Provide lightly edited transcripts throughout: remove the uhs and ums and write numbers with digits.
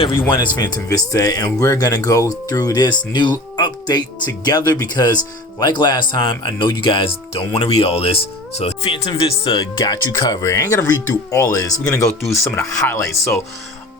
everyone, it's Phantom Vista, and we're gonna go through this new update together because, like last time, I know you guys don't want to read all this, so Phantom Vista got you covered. I ain't gonna read through all this. We're gonna go through some of the highlights. So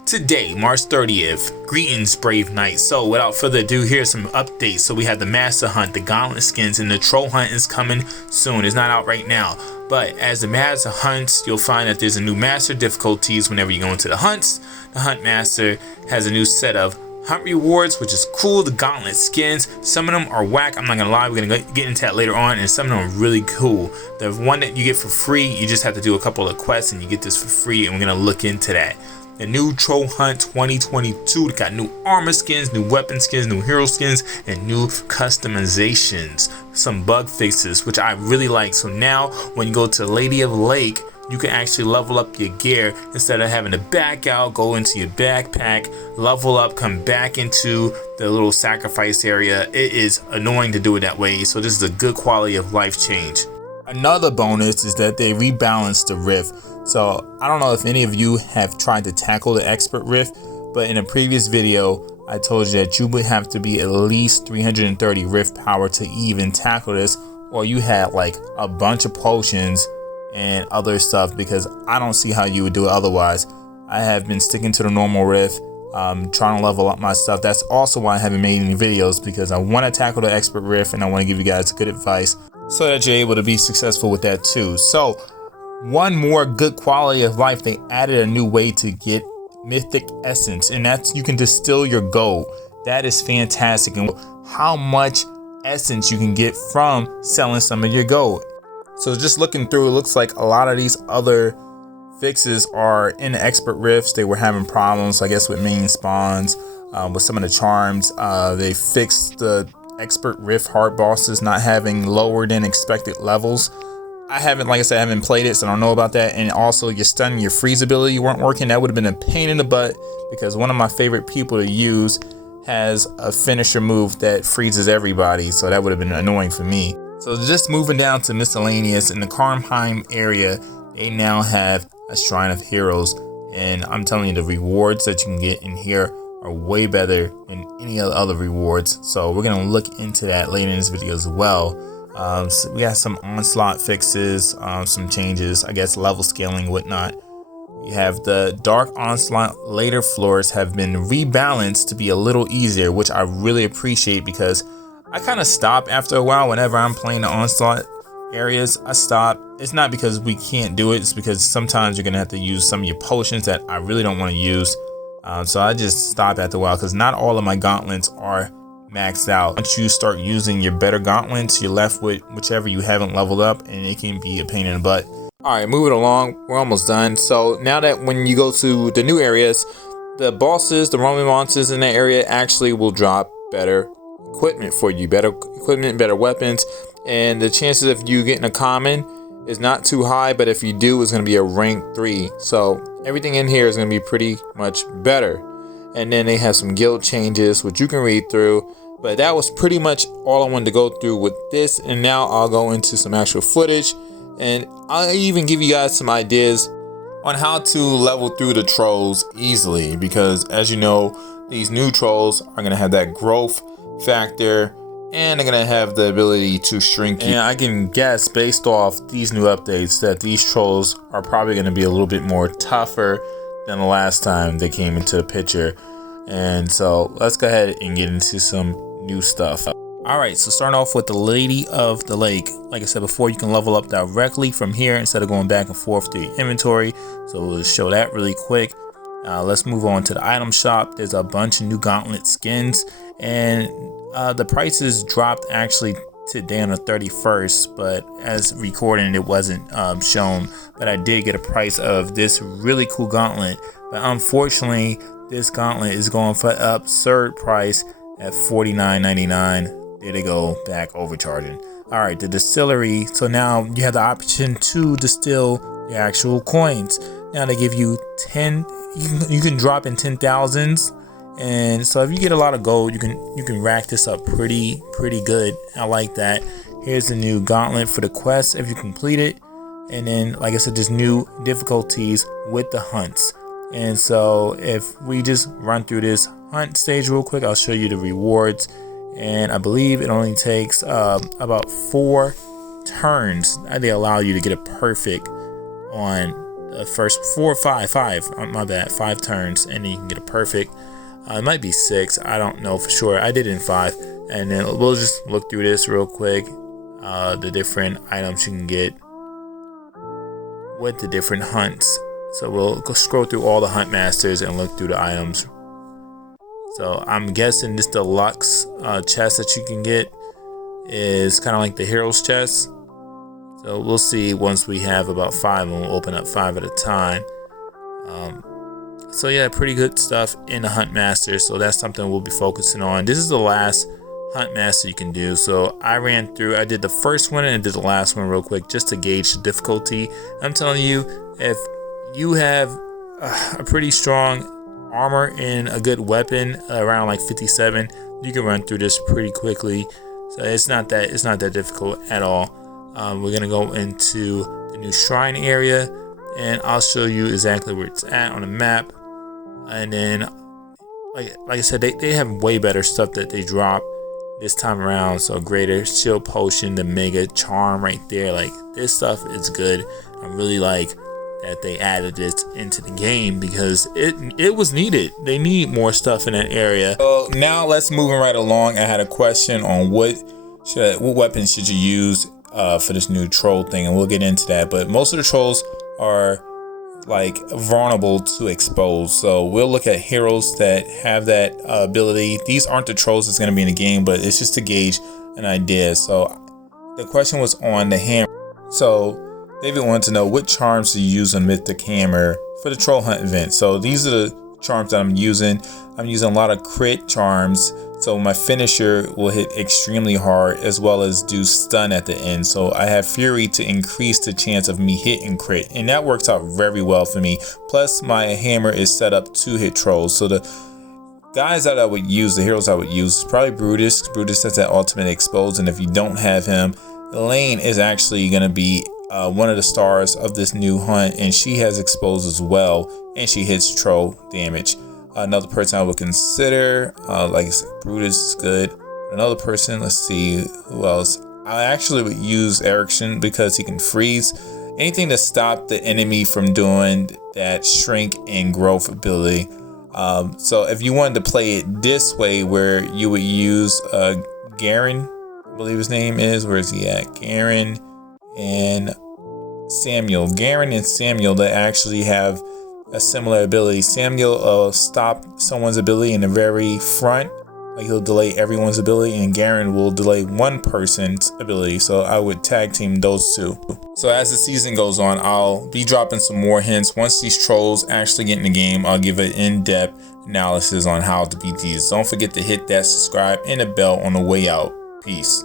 today, March 30th, greetings, brave knights. So without further ado, here's some updates. So we have the Master Hunt, the Gauntlet Skins, and the Troll Hunt is coming soon. It's not out right now, but as the Master hunts, you'll find that there's a new master difficulties whenever you go into the hunts. The Huntmaster has a new set of hunt rewards, which is cool. The Gauntlet Skins, some of them are whack, I'm not gonna lie, we're gonna get into that later on, and some of them are really cool. The one that you get for free, you just have to do a couple of quests and you get this for free, and we're gonna look into that. The new Troll Hunt 2022 got new armor skins, new weapon skins, new hero skins, and new customizations. Some bug fixes, which I really like. So now when you go to Lady of the Lake, you can actually level up your gear instead of having to back out, go into your backpack, level up, come back into the little sacrifice area. It is annoying to do it that way, so this is a good quality of life change. Another bonus is that they rebalanced the rift. So I don't know if any of you have tried to tackle the expert rift, but in a previous video I told you that you would have to be at least 330 rift power to even tackle this, or you had like a bunch of potions and other stuff, because I don't see how you would do it otherwise. I have been sticking to the normal rift, trying to level up my stuff. That's also why I haven't made any videos, because I want to tackle the expert rift and I want to give you guys good advice so that you're able to be successful with that too. So one more good quality of life, they added a new way to get mythic essence, and that's you can distill your gold. That is fantastic, and how much essence you can get from selling some of your gold. So just looking through, it looks like a lot of these other fixes are in the expert rifts. They were having problems, I guess, with main spawns, with some of the charms. They fixed the expert rift hard bosses not having lower than expected levels. I haven't, like I said, I haven't played it, so I don't know about that. And also your stun and your freeze ability weren't working. That would have been a pain in the butt, because one of my favorite people to use has a finisher move that freezes everybody, so that would have been annoying for me. So just moving down to miscellaneous, in the Karmheim area, they now have a Shrine of Heroes, and I'm telling you, the rewards that you can get in here are way better than any other rewards. So we're gonna look into that later in this video as well. So we got some onslaught fixes, some changes, I guess level scaling, whatnot. We have the Dark Onslaught later floors have been rebalanced to be a little easier, which I really appreciate, because I kind of stop after a while. Whenever I'm playing the onslaught areas, I stop. It's not because we can't do it, it's because sometimes you're gonna have to use some of your potions that I really don't want to use. So I just stop after a while, because not all of my gauntlets are maxed out. Once you start using your better gauntlets, you're left with whichever you haven't leveled up, and it can be a pain in the butt. Alright, moving along, we're almost done. So now that when you go to the new areas, the bosses, the roaming monsters in that area actually will drop better equipment for you, better equipment, better weapons, and the chances of you getting a common is not too high, but if you do, it's going to be a rank 3. So everything in here is going to be pretty much better. And then they have some guild changes, which you can read through, but that was pretty much all I wanted to go through with this. And now I'll go into some actual footage, and I'll even give you guys some ideas on how to level through the trolls easily, because as you know, these new trolls are going to have that growth factor, and they're gonna have the ability to shrink you. And I can guess, based off these new updates, that these trolls are probably gonna be a little bit more tougher than the last time they came into the picture. And so let's go ahead and get into some new stuff. Alright, so starting off with the Lady of the Lake. Like I said before, you can level up directly from here instead of going back and forth to your inventory. So we'll show that really quick. Let's move on to the item shop. There's a bunch of new Gauntlet skins, and the prices dropped actually today on the 31st, but as recording it wasn't shown. But I did get a price of this really cool gauntlet, but unfortunately this gauntlet is going for an absurd price at $49.99. There they go, back overcharging. All right, the distillery. So now you have the option to distill the actual coins. Now they give you 10. You can drop in 10,000s, and so if you get a lot of gold, you can rack this up pretty good. I like that. Here's the new gauntlet for the quest if you complete it, and then like I said, there's new difficulties with the hunts. And so if we just run through this hunt stage real quick, I'll show you the rewards. And I believe it only takes about 4 turns. They allow you to get a perfect on the first 4 or 5, my bad, 5 turns, and then you can get a perfect. It might be 6, I don't know for sure. I did it in 5. And then we'll just look through this real quick. The different items you can get with the different hunts. So we'll go scroll through all the Huntmasters and look through the items. So I'm guessing this deluxe chest that you can get is kind of like the hero's chest. So we'll see once we have about 5, and we'll open up 5 at a time. So yeah, pretty good stuff in the Huntmaster. So that's something we'll be focusing on. This is the last Huntmaster you can do. So I did the first one and I did the last one real quick just to gauge the difficulty. I'm telling you, if you have a pretty strong armor and a good weapon around like 57, you can run through this pretty quickly. So it's not that difficult at all. We're gonna go into the new shrine area, and I'll show you exactly where it's at on the map. And then like I said, they have way better stuff that they drop this time around. So greater shield potion, the mega charm right there, like this stuff is good. I really like that they added it into the game because it was needed. They need more stuff in that area. So now let's move right along. I had a question on what weapons should you use for this new troll thing, and we'll get into that. But most of the trolls are like vulnerable to expose, so we'll look at heroes that have that ability. These aren't the trolls that's going to be in the game, but it's just to gauge an idea. So the question was on the hammer. So David wanted to know what charms to use on Mythic Hammer for the troll hunt event. So these are the charms that I'm using. I'm using a lot of crit charms, so my finisher will hit extremely hard as well as do stun at the end. So I have Fury to increase the chance of me hitting crit, and that works out very well for me. Plus my hammer is set up to hit trolls. So the guys that I would use, the heroes I would use, is probably Brutus. Brutus has that ultimate expose, and if you don't have him, Elaine is actually going to be one of the stars of this new hunt, and she has expose as well, and she hits troll damage. Another person I would consider, like I said, Brutus is good. Another person, let's see who else. I actually would use ERICSON because he can freeze anything to stop the enemy from doing that shrink and growth ability. So if you wanted to play it this way, where you would use Garen, I believe his name is, where is he at? Garen and Samuel. Garen and Samuel, they actually have a similar ability. Samuel stop someone's ability in the very front, like he'll delay everyone's ability, and Garen will delay one person's ability. So I would tag team those two. So as the season goes on, I'll be dropping some more hints. Once these trolls actually get in the game, I'll give an in-depth analysis on how to beat these. Don't forget to hit that subscribe and the bell on the way out. Peace.